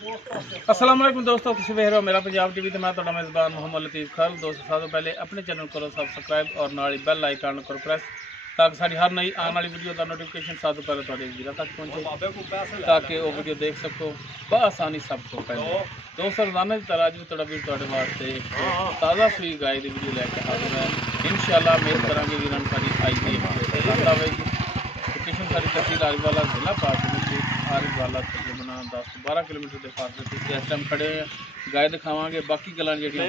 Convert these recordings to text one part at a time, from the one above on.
अस्सलाम वालेकुम दोस्तों, तुसीं वेख रहे हो मेरा पंजाब टीवी। तो मैं तुहाडा मेज़बान मोहम्मद लतीफ़ खान। दोस्तों, सब तो पहले अपने चैनल करो सबसक्राइब और नाल ही बेल आइकन करो प्रेस, ताकि साड़ी हर नई आने वाली वीडियो का नोटिफिकेशन सब तो पहले तुहाडे वीडियो तक पहुंचे, ताकि वो वीडियो देख सको बआसानी सब तो पहले। दोस्तों, रोजाना की तरह अज भी तुहाडा वीर तुहाडे वास्ते ताज़ा सूई गाय की वीडियो लैके हाजिर है। इंशाअल्लाह मेहर करांगे वीरां साडी आई दी पसंद आवेगी। लोकेशन सारी तहसील आरिफवाला, जिला पाकिस्तान, आरिफवाला तकरीबन 10-12 किलोमीटर के फासले से इस टाइम खड़े हैं। गाय दिखावांगे, बाकी गल्लां जेहड़ियां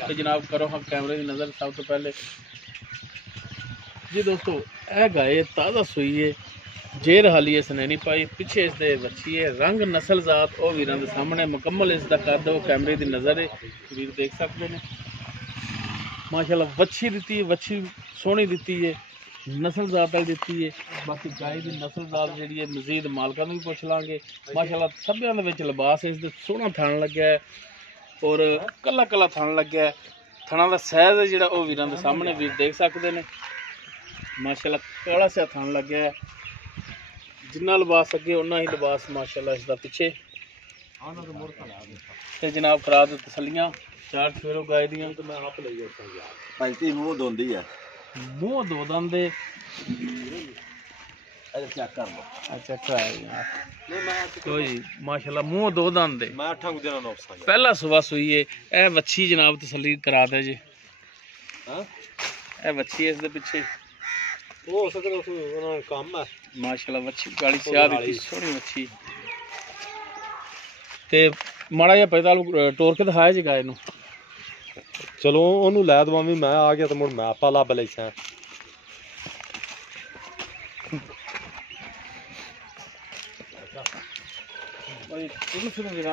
ते जनाब करो हाँ कैमरे की नज़र। सब तो पहले जी दोस्तों, यह गाय ताज़ा सूई है, जेर हाली इसने नहीं पाई, पिछे इसके बच्ची है, रंग नस्ल जात और वीरां दे सामने मुकम्मल इसका कद वो कैमरे की नज़र है, वीर देख सकते हैं। माशाल्लाह वच्छी दी है, वच्छी सोहनी दी है, नस्ल जात वाली दी है। बाकी गाय की नस्ल जात जी है, मजीद मालका भी पुछ लाँगे। माशाल्लाह सभ्यां दे विच लिबास इस सोहना थण लग्या है और कला कला थण लग्या है। थणा का साइज है जो वीरां दे सामने वीर देख सकते हैं। माशाल्लाह काला सा थण लग्या है, जिन्ना लिबास अगे उन्ना ही लिबास माशाल्लाह इसका पिछे। ते जनाब करा दो तसलियां चार फेरो गाय दियां। तो मैं आप ले पैंती मूँह धोंदी है, मूँह दो दंद दे। चेक कर लो। अच्छा ट्राई तो जी माशाल्लाह मूँह दो दंद दे। मैं ठंग देना पहला सुबह सुई है। ए वच्छी जनाब तसली करा दे जी। ए वच्छी इस दे पिछे हो सकदा उन्होंने काम है। माशाल्लाह वच्छी काली स्याह दी सोहनी वच्छी। ते माड़ा जिहा पैदा टोर के दिखाया जी गाय नूं। चलो ओनू लै दवा भी, मैं आ गया तो मुड़ मैं आपा लभ लैसा।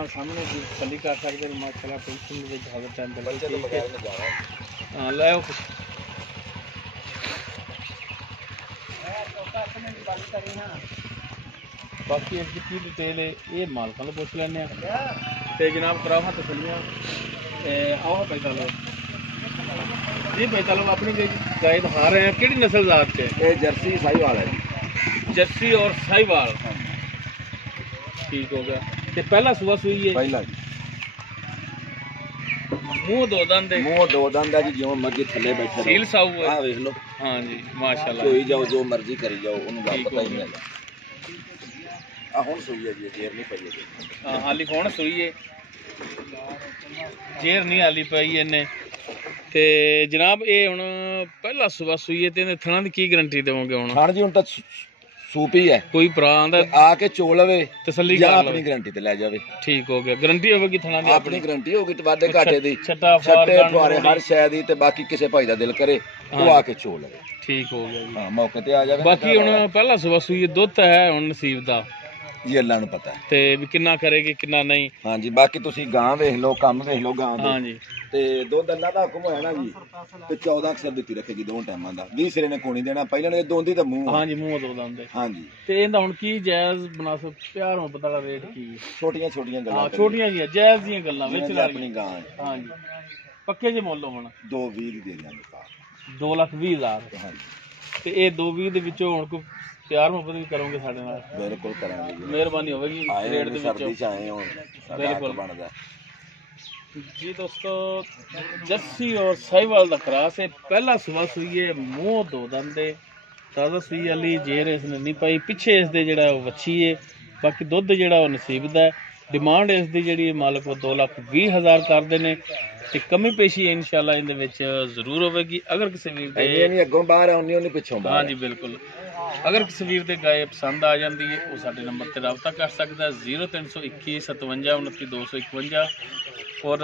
सामने तसली कर सकते हैं। माशाल्लाह पेंशन दे विच हर टाइम पे हां लै आओ कुछ बाकी इसकी की डिटेल है ये मालकां को पुछ लैने ते जनाब कराओ हां तसलियां। आओ पैदा लो जी, पैदा लो अपनी गाय दिखा रहे हैं। किहड़ी नस्ल जात है ये? जर्सी साहिवाल है। जर्सी और साहिवाल, ठीक हो गया। ते पहला सुबह सुई है। पहला मूँह दो दंद है। मूँह दो दंद है जी, जो मर्जी थले बैठे सील साऊ है। हां देख लो। हां जी माशाल्लाह, कोई जाओ जो मर्जी करी जाओ, उन्हें गल ठीक पता हो ही गया। नहीं है। आ हुण सुई है जी, जेर नहीं पई है। हाँ हाली कौन सुई है, जेर नहीं हाली पाई इन्हें। ते जनाब ये हुण पहला सुबह सुई है, ते थणा दी की गारंटी देवोगे हुण? खान जी हुण तां सूपी है, कोई भरा आंदा आके चो लवे तसल्ली या कर अपनी लवे, गारंटी ते ले जावे। ठीक हो गया। गारंटी होगी थणा दी अपनी गारंटी होगी ते वादे घाटे दी, छट्टा छट्टे फार फुआरे हर शै दी। ते बाकी किसे भाई दा दिल करे वो आके चो लवे, ठीक हो गया जी। हां मौके ते आ जावे। बाकी हुण पहला सुबह सुई दुध है हुण नसीब दा, ये अल्लाह नु पता है ते भी किन्ना करेगी किन्ना नहीं। हां जी। बाकी तुसी गां वेख लो, काम वेख लो गां दे। हाँ जी ते दुध अल्लाह दा हुक्म होया ना जी, ते 14 अक्सर दित्ती रखेगी दो टाइमां दा। 20 सिरे ने कोनी देना, पहले ने दोंदी ते मुंह। हाँ जी मुँह दो दंद। हां जी। ते इंदा हुण की जायज मुनासिब प्यार मुहब्बत वाला रेट की? छोटियां छोटियां गल्लां हाँ छोटियां जी जायज दियां गल्लां विच ला अपनी गां है। हाँ जी पक्के जे मुੱਲ हुण 220 दे देंगे। 2,20,000। हां जी ਤੇ ਇਹ 220 ਦੇ ਵਿੱਚੋਂ ਹੁਣ ਕੋਈ ਪਿਆਰ ਮੁਹੱਬਤ ਵੀ ਕਰੋਗੇ ਸਾਡੇ ਨਾਲ? बिल्कुल करांगे जी, ਮਿਹਰਬਾਨੀ ਹੋਵੇਗੀ ਰੇਟ ਦੇ सर्दी ਵਿੱਚੋਂ। च आए हुण साडा बिल्कुल। हक बनदा। जी दोस्तों, जर्सी और साहिवाल का क्रॉस है। पहला सुबह सुई है, मूँह दो दंद है, ताज़ा सुई वाली। जेर इसने नहीं पाई, पिछे इसके जो वच्छी है। बाकी दुध जो नसीब का है। डिमांड इसकी जी मालक को 2,20,000 करते हैं। ते कमी पेशी इंशाल्लाह इन दे विच जरूर होगी। अगर किसी वीर दे नहीं अगों बाहर आउनी ओनी पिछों बाहर। हाँ जी बिल्कुल, अगर किसी वीर दे गाय पसंद आ जाती है वो साडे नंबर ते रब्ता कर सकता है 0321 57 29 251। और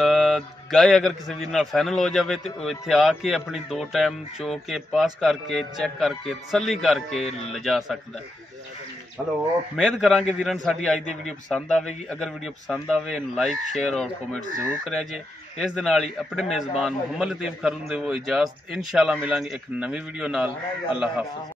गाय अगर किसी वीर नाल फाइनल हो जाए तो इत्थे आके अपनी 2 टाइम चो के पास करके चेक करके तसल्ली करके लिजा सकता है। हेलो उम्मीद करांगे वीरन साडी अज दी वीडियो पसंद आवेगी। अगर वीडियो पसंद आवे लाइक शेयर और कमेंट जरूर करिया जे। इस दे नाल ही अपने मेज़बान मोहम्मद लतीफ़ खान दे वो इजाज़त। इंशाअल्लाह मिलांगे एक नवी वीडियो नाल। अल्लाह हाफ़िज़।